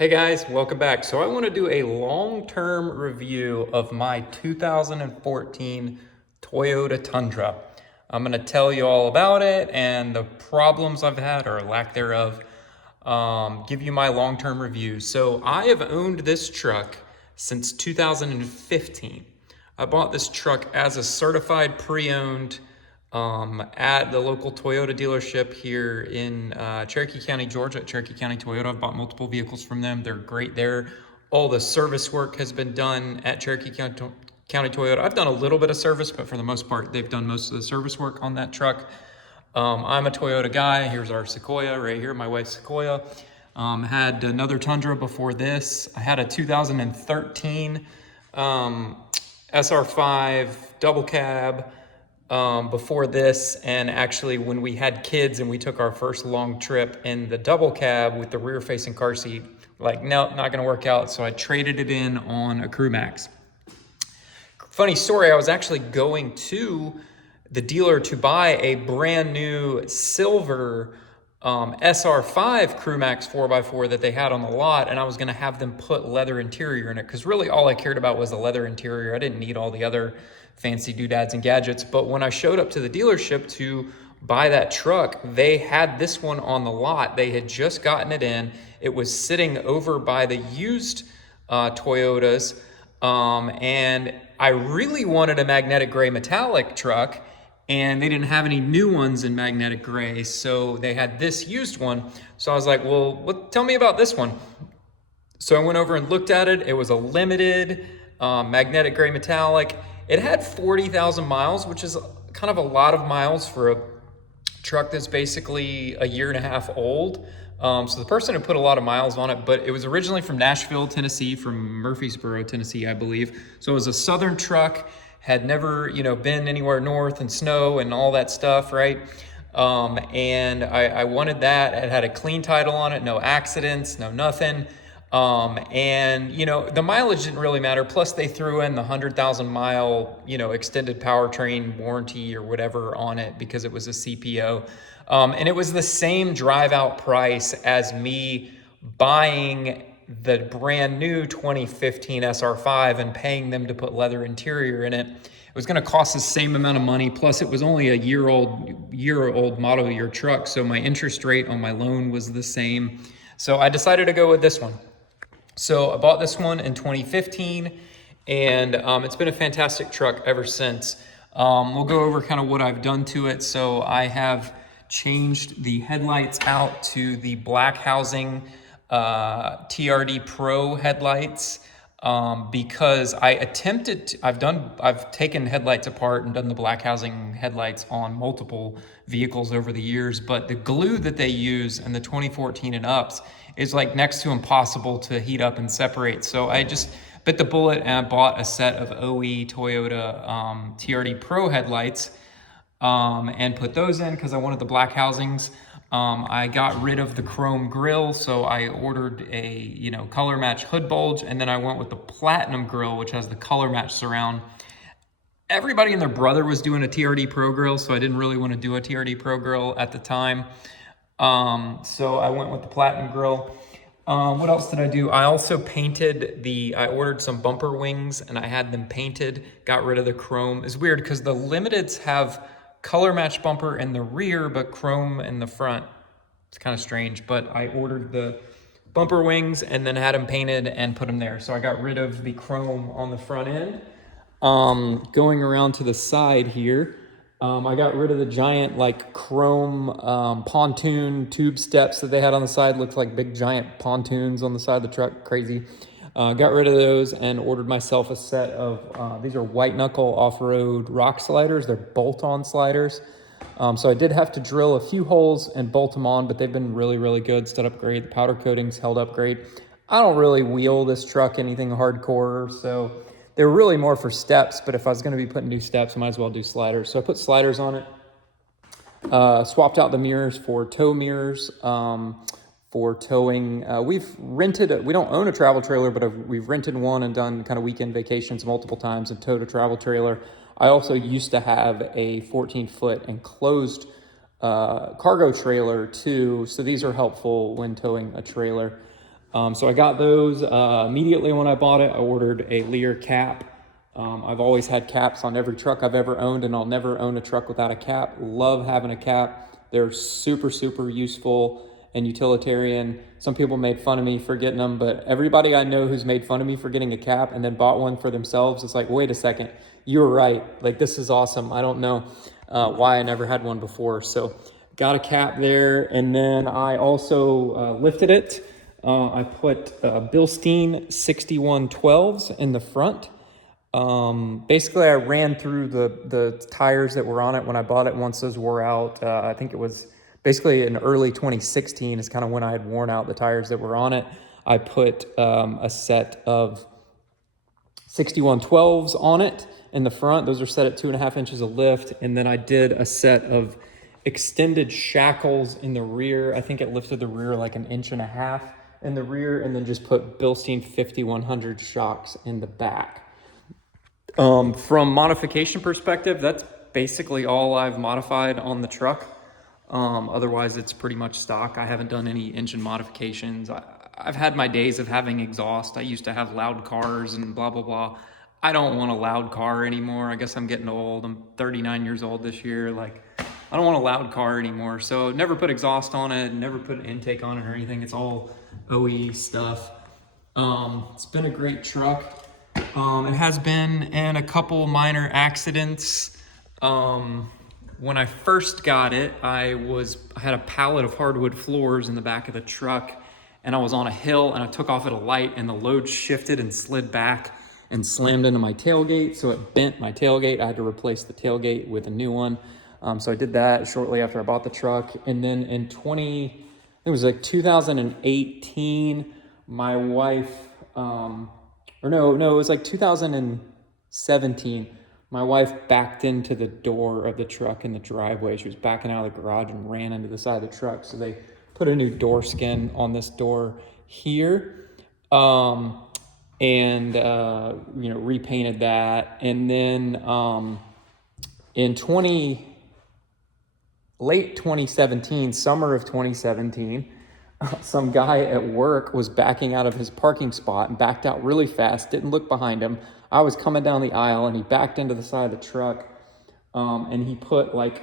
Hey guys, welcome back. So I want to do a long-term review of my 2014 Toyota Tundra. I'm going to tell you all about it and the problems I've had or lack thereof. Give you my long-term review. So I have owned this truck since 2015. I bought this truck as a certified pre-owned at the local Toyota dealership here in Cherokee County, Georgia, at Cherokee County Toyota. I've bought multiple vehicles from them. They're great there. All the service work has been done at Cherokee County Toyota. I've done a little bit of service, but for the most part, they've done most of the service work on that truck. I'm a Toyota guy. Here's our Sequoia right here, my wife's Sequoia. Had another Tundra before this. I had a 2013 SR5 double cab before this, and actually when we had kids and we took our first long trip in the double cab with the rear facing car seat, like, no, not gonna work out, so I traded it in on a Crew Max. Funny story, I was actually going to the dealer to buy a brand new silver SR5 Crew Max 4x4 that they had on the lot, and I was gonna have them put leather interior in it, because really all I cared about was the leather interior. I didn't need all the other fancy doodads and gadgets. But when I showed up to the dealership to buy that truck, they had this one on the lot. They had just gotten it in. It was sitting over by the used Toyotas, and I really wanted a magnetic gray metallic truck, and they didn't have any new ones in magnetic gray, so they had this used one. So I was like, well, tell me about this one. So I went over and looked at it. It was a limited magnetic gray metallic. It had 40,000 miles, which is kind of a lot of miles for a truck that's basically a year and a half old. So the person had put a lot of miles on it, but it was originally from Nashville, Tennessee, from Murfreesboro, Tennessee, I believe. So it was a southern truck, had never, been anywhere north and snow and all that stuff, right? And I wanted that. It had a clean title on it, no accidents, no nothing. And the mileage didn't really matter. Plus they threw in the 100,000 mile, extended powertrain warranty or whatever on it because it was a CPO. And it was the same drive out price as me buying the brand new 2015 SR5 and paying them to put leather interior in it. It was going to cost the same amount of money. Plus it was only a year old model year truck. So my interest rate on my loan was the same. So I decided to go with this one. So I bought this one in 2015, and it's been a fantastic truck ever since. We'll go over kind of what I've done to it. So I have changed the headlights out to the black housing TRD Pro headlights because I've taken headlights apart and done the black housing headlights on multiple vehicles over the years, but the glue that they use in the 2014 and ups is like next to impossible to heat up and separate. So I just bit the bullet and I bought a set of OE Toyota TRD Pro headlights and put those in because I wanted the black housings. I got rid of the chrome grille, so I ordered a color match hood bulge, and then I went with the platinum grille, which has the color match surround. Everybody and their brother was doing a TRD Pro grille, so I didn't really want to do a TRD Pro grille at the time. So I went with the platinum grille. What else did I do? I also painted I ordered some bumper wings and I had them painted, got rid of the chrome. It's weird because the limiteds have color match bumper in the rear, but chrome in the front. It's kind of strange, but I ordered the bumper wings and then had them painted and put them there. So I got rid of the chrome on the front end. Going around to the side here, I got rid of the giant chrome pontoon tube steps that they had on the side. Looked like big giant pontoons on the side of the truck. Crazy. Got rid of those and ordered myself a set of, these are white knuckle off-road rock sliders. They're bolt-on sliders. So I did have to drill a few holes and bolt them on, but they've been really, really good. Stood up great. The powder coatings held up great. I don't really wheel this truck anything hardcore, so they were really more for steps, but if I was going to be putting new steps, I might as well do sliders. So I put sliders on it. Swapped out the mirrors for tow mirrors. For towing. We don't own a travel trailer, but we've rented one and done kind of weekend vacations multiple times and towed a travel trailer. I also used to have a 14-foot enclosed cargo trailer too, so these are helpful when towing a trailer. So I got those immediately when I bought it. I ordered a Lear cap. I've always had caps on every truck I've ever owned, and I'll never own a truck without a cap. Love having a cap. They're super, super useful and utilitarian. Some people made fun of me for getting them, but everybody I know who's made fun of me for getting a cap and then bought one for themselves, it's like, wait a second, you were right. Like, this is awesome. I don't know why I never had one before. So got a cap there, and then I also lifted it. I put Bilstein 6112s in the front. Basically, I ran through the tires that were on it when I bought it. Once those wore out, I think it was basically in early 2016 is kind of when I had worn out the tires that were on it. I put a set of 6112s on it in the front. Those are set at 2.5 inches of lift. And then I did a set of extended shackles in the rear. I think it lifted the rear like 1.5 inches in the rear, and then just put Bilstein 5100 shocks in the back. From modification perspective, that's basically all I've modified on the truck. Otherwise, it's pretty much stock. I haven't done any engine modifications. I've had my days of having exhaust. I used to have loud cars and blah, blah, blah. I don't want a loud car anymore. I guess I'm getting old. I'm 39 years old this year. Like, I don't want a loud car anymore. So never put exhaust on it, never put an intake on it or anything. It's all OE stuff. It's been a great truck. It has been in a couple minor accidents. When I first got it, I had a pallet of hardwood floors in the back of the truck, and I was on a hill, and I took off at a light, and the load shifted and slid back and slammed into my tailgate, so it bent my tailgate. I had to replace the tailgate with a new one. So I did that shortly after I bought the truck. And then in it was like 2018, my wife, it was like 2017. My wife backed into the door of the truck in the driveway. She was backing out of the garage and ran into the side of the truck. So they put a new door skin on this door here, and repainted that. And then in late 2017, summer of 2017, some guy at work was backing out of his parking spot and backed out really fast, didn't look behind him. I was coming down the aisle, and he backed into the side of the truck, and he put like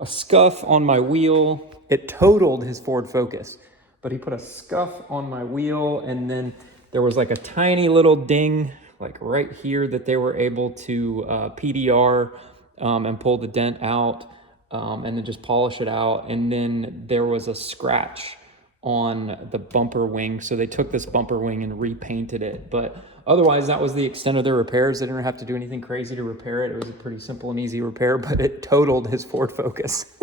a scuff on my wheel. It totaled his Ford Focus, but he put a scuff on my wheel, and then there was like a tiny little ding like right here that they were able to PDR and pull the dent out, and then just polish it out. And then there was a scratch on the bumper wing, so they took this bumper wing and repainted it. But otherwise, that was the extent of their repairs. They didn't have to do anything crazy to repair it. It was a pretty simple and easy repair, but it totaled his Ford Focus.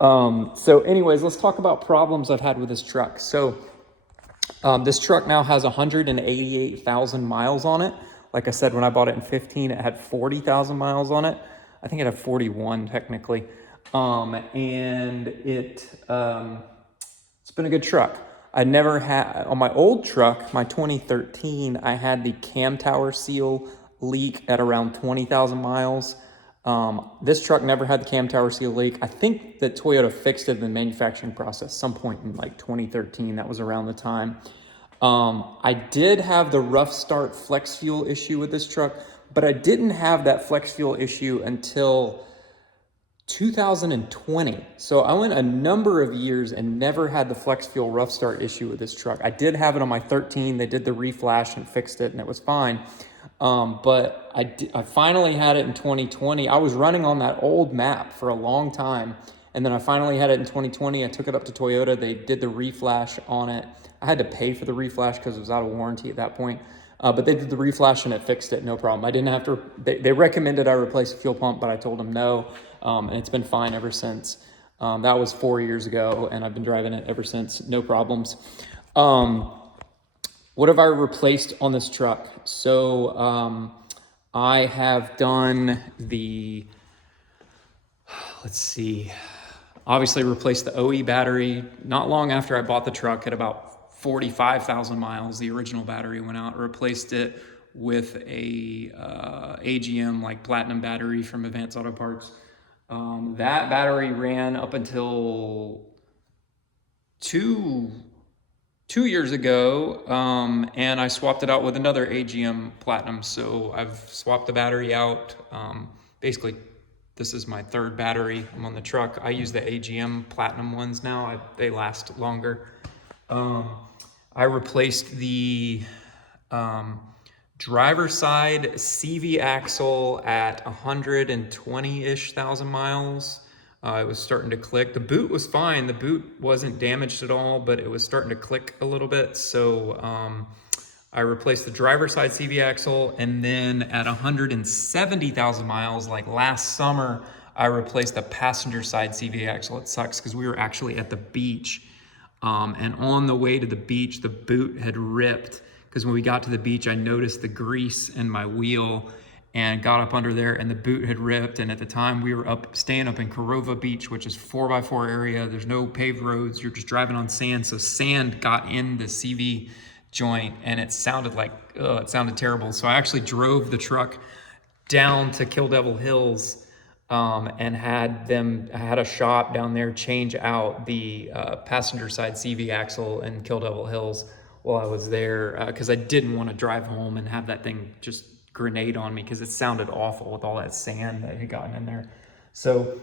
So anyways, let's talk about problems I've had with this truck. So this truck now has 188,000 miles on it. Like I said, when I bought it in 15, it had 40,000 miles on it. I think it had 41 technically. And it's been a good truck. I never had, on my old truck, my 2013, I had the cam tower seal leak at around 20,000 miles. This truck never had the cam tower seal leak. I think that Toyota fixed it in the manufacturing process some point in like 2013. That was around the time. I did have the rough start flex fuel issue with this truck, but I didn't have that flex fuel issue until 2020. So I went a number of years and never had the flex fuel rough start issue with this truck. I did have it on my 13. They did the reflash and fixed it, and it was fine. But I finally had it in 2020. I was running on that old map for a long time, and then I finally had it in 2020. I took it up to Toyota. They did the reflash on it. I had to pay for the reflash because it was out of warranty at that point. But they did the reflash and it fixed it, no problem. I didn't have to, they recommended I replace the fuel pump, but I told them no. And it's been fine ever since. That was 4 years ago, and I've been driving it ever since, no problems. What have I replaced on this truck? So I have done obviously replaced the OE battery not long after I bought the truck at about 45,000 miles. The original battery went out. Replaced it with a AGM like platinum battery from Advanced Auto Parts. That battery ran up until 2 years ago, and I swapped it out with another AGM Platinum. So I've swapped the battery out. Basically, this is my third battery. I'm on the truck. I use the AGM Platinum ones now. They last longer. I replaced the driver side CV axle at 120-ish thousand miles. It was starting to click. The boot was fine. The boot wasn't damaged at all, but it was starting to click a little bit. So I replaced the driver side CV axle, and then at 170,000 miles, like last summer, I replaced the passenger side CV axle. It sucks because we were actually at the beach, and on the way to the beach, the boot had ripped. Because when we got to the beach, I noticed the grease in my wheel and got up under there, and the boot had ripped. And at the time, we were staying up in Corova Beach, which is 4x4 area. There's no paved roads. You're just driving on sand. So sand got in the CV joint, and it sounded like, it sounded terrible. So I actually drove the truck down to Kill Devil Hills, and I had a shop down there change out the passenger side CV axle in Kill Devil Hills while I was there, because I didn't want to drive home and have that thing just grenade on me, because it sounded awful with all that sand that had gotten in there. So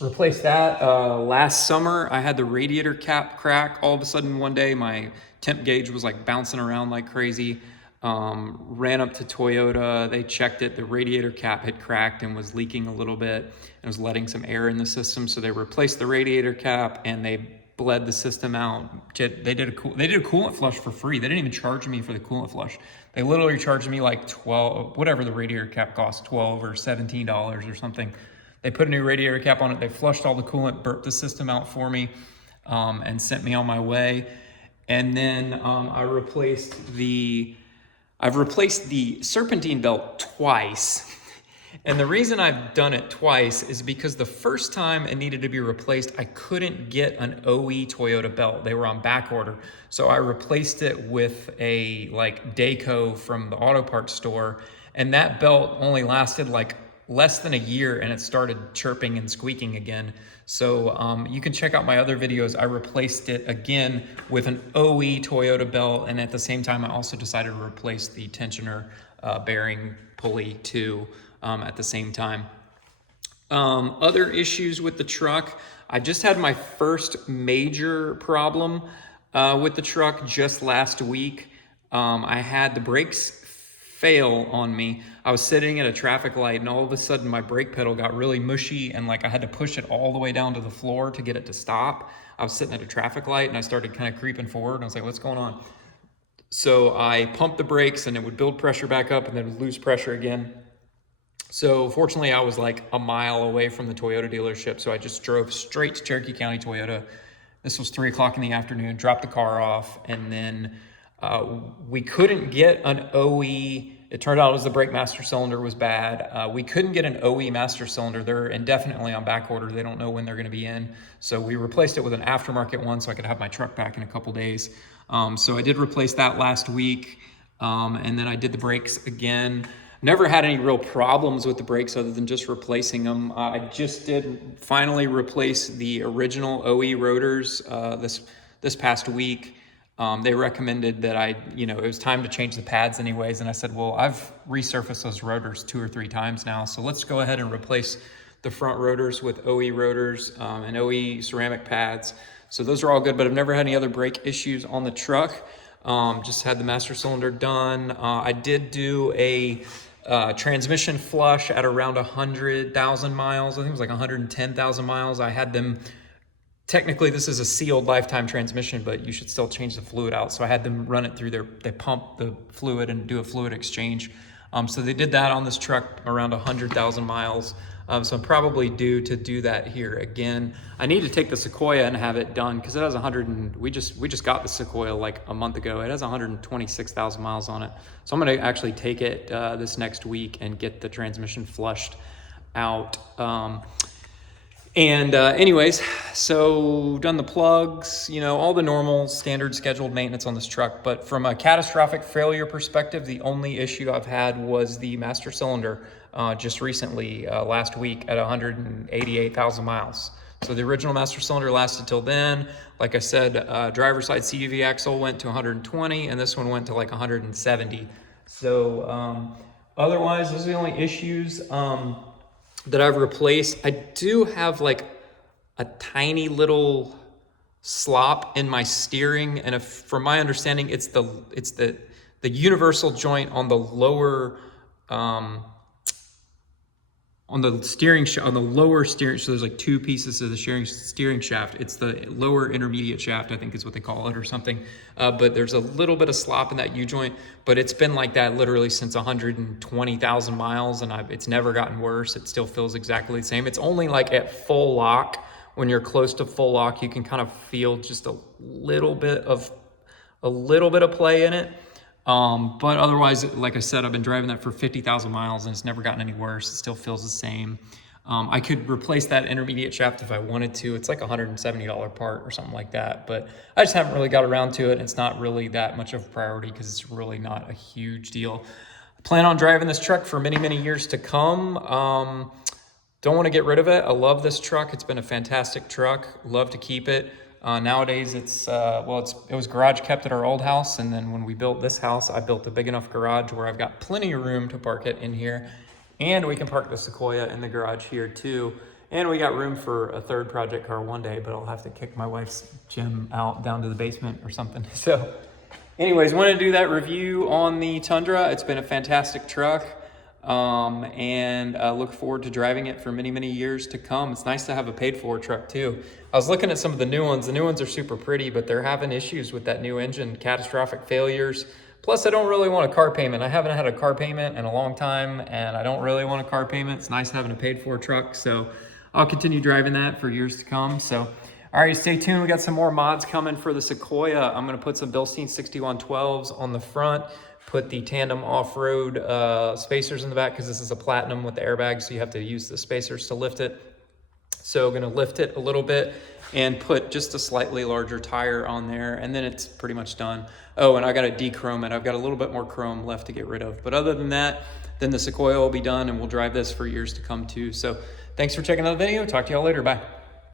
replaced that. Last summer, I had the radiator cap crack. All of a sudden one day, my temp gauge was like bouncing around like crazy. Ran up to Toyota, they checked it, the radiator cap had cracked and was leaking a little bit and was letting some air in the system. So they replaced the radiator cap and they bled the system out. They did a coolant flush for free. They didn't even charge me for the coolant flush. They literally charged me like 12, whatever the radiator cap cost, 12 or $17 or something. They put a new radiator cap on it. They flushed all the coolant, burped the system out for me, and sent me on my way. And then I've replaced the serpentine belt twice. And the reason I've done it twice is because the first time it needed to be replaced, I couldn't get an OE Toyota belt. They were on back order. So I replaced it with a like Dayco from the auto parts store. And that belt only lasted like less than a year, and it started chirping and squeaking again. So you can check out my other videos. I replaced it again with an OE Toyota belt, and at the same time, I also decided to replace the tensioner bearing pulley too at the same time. Other issues with the truck, I just had my first major problem with the truck just last week. I had the brakes fail on me. I was sitting at a traffic light and all of a sudden my brake pedal got really mushy and like I had to push it all the way down to the floor to get it to stop. I was sitting at a traffic light and I started kind of creeping forward and I was like, what's going on? So I pumped the brakes and it would build pressure back up and then it would lose pressure again. So fortunately I was like a mile away from the Toyota dealership. So I just drove straight to Cherokee County Toyota. This was 3 o'clock in the afternoon, dropped the car off, and then we couldn't get an OE. It turned out it was the brake master cylinder was bad. We couldn't get an OE master cylinder. They're indefinitely on back order. They don't know when they're going to be in. So we replaced it with an aftermarket one so I could have my truck back in a couple days. So I did replace that last week. And then I did the brakes again. Never had any real problems with the brakes other than just replacing them. I just did finally replace the original OE rotors this past week. They recommended that it was time to change the pads anyways. And I said, well, I've resurfaced those rotors 2 or 3 times now. So let's go ahead and replace the front rotors with OE rotors and OE ceramic pads. So those are all good, but I've never had any other brake issues on the truck. Just had the master cylinder done. I did do a transmission flush at around 100,000 miles. I think it was like 110,000 miles. I had them. Technically, this is a sealed lifetime transmission, but you should still change the fluid out. So I had them run it through they pump the fluid and do a fluid exchange. So they did that on this truck around 100,000 miles. So I'm probably due to do that here again. I need to take the Sequoia and have it done because it has we just got the Sequoia like a month ago. It has 126,000 miles on it. So I'm gonna actually take it this next week and get the transmission flushed out. Anyways, so done the plugs, all the normal standard scheduled maintenance on this truck. But from a catastrophic failure perspective, the only issue I've had was the master cylinder just recently, last week at 188,000 miles. So the original master cylinder lasted till then. Like I said, driver's side CUV axle went to 120, and this one went to like 170. So otherwise, those are the only issues that I've replaced. I do have like a tiny little slop in my steering, and if, from my understanding, it's the universal joint on the lower on the lower steering. So there's like two pieces of the steering shaft. It's the lower intermediate shaft, I think is what they call it, or something. But there's a little bit of slop in that U joint, but it's been like that literally since 120,000 miles, and it's never gotten worse. It still feels exactly the same. It's only like at full lock. When you're close to full lock, you can kind of feel just a little bit of play in it. But otherwise, like I said, I've been driving that for 50,000 miles and it's never gotten any worse. It still feels the same. I could replace that intermediate shaft if I wanted to. It's like a $170 part or something like that, but I just haven't really got around to it. And it's not really that much of a priority because it's really not a huge deal. I plan on driving this truck for many, many years to come. Don't want to get rid of it. I love this truck. It's been a fantastic truck. Love to keep it. Nowadays, it was garage kept at our old house, and then when we built this house, I built a big enough garage where I've got plenty of room to park it in here, and we can park the Sequoia in the garage here too. And we got room for a third project car one day, but I'll have to kick my wife's gym out down to the basement or something. So anyways, wanted to do that review on the Tundra. It's been a fantastic truck. And look forward to driving it for many, many years to come. It's nice to have a paid for truck too. I was looking at some of the new ones. The new ones are super pretty, but they're having issues with that new engine, catastrophic failures. Plus, I don't really want a car payment. I haven't had a car payment in a long time, and I don't really want a car payment. It's nice having a paid for truck, so I'll continue driving that for years to come. So, all right, stay tuned. We got some more mods coming for the Sequoia. I'm going to put some Bilstein 6112s on the front. Put the tandem off-road spacers in the back because this is a platinum with the airbags, so you have to use the spacers to lift it. So I'm going to lift it a little bit and put just a slightly larger tire on there, and then it's pretty much done. Oh, and I got to dechrome it. I've got a little bit more chrome left to get rid of. But other than that, then the Sequoia will be done, and we'll drive this for years to come too. So thanks for checking out the video. Talk to y'all later. Bye.